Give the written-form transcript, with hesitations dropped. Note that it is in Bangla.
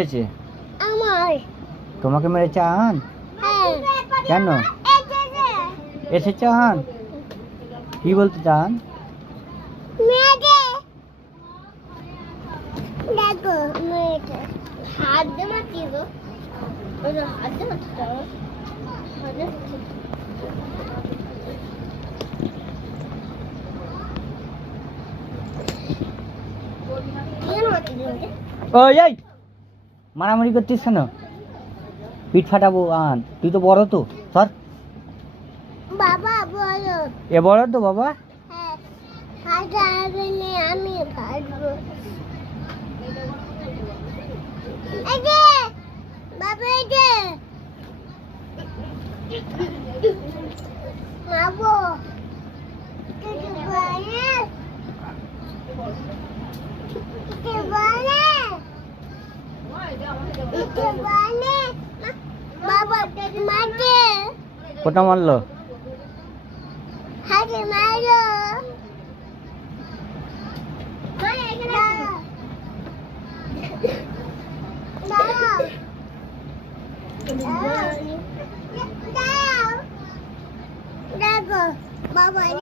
হয়েছে? আমার তোমাকে মেরেছে আহান? হ্যাঁ কেন এসেছে আহান? কি বলতে চান? মেয়েকে দেখো মেয়েকে হাত দিয়ে মারছি গো হাত দিয়ে মারছি ওই এই মারামারি করছিস কেন? পিঠ ফাটাবো আহান, তুই তো বড় তো, সর। বাবা বলো এ বড় তো বাবা। হ্যাঁ হাত আগে নিয়ে আমি কাটবো এই যে বাবা এই যে মাবো কিছু বলে কিছু বলে কিছু বলে বাবা মারতে কোটা মারলো? হাতে মারো দেখো বাবা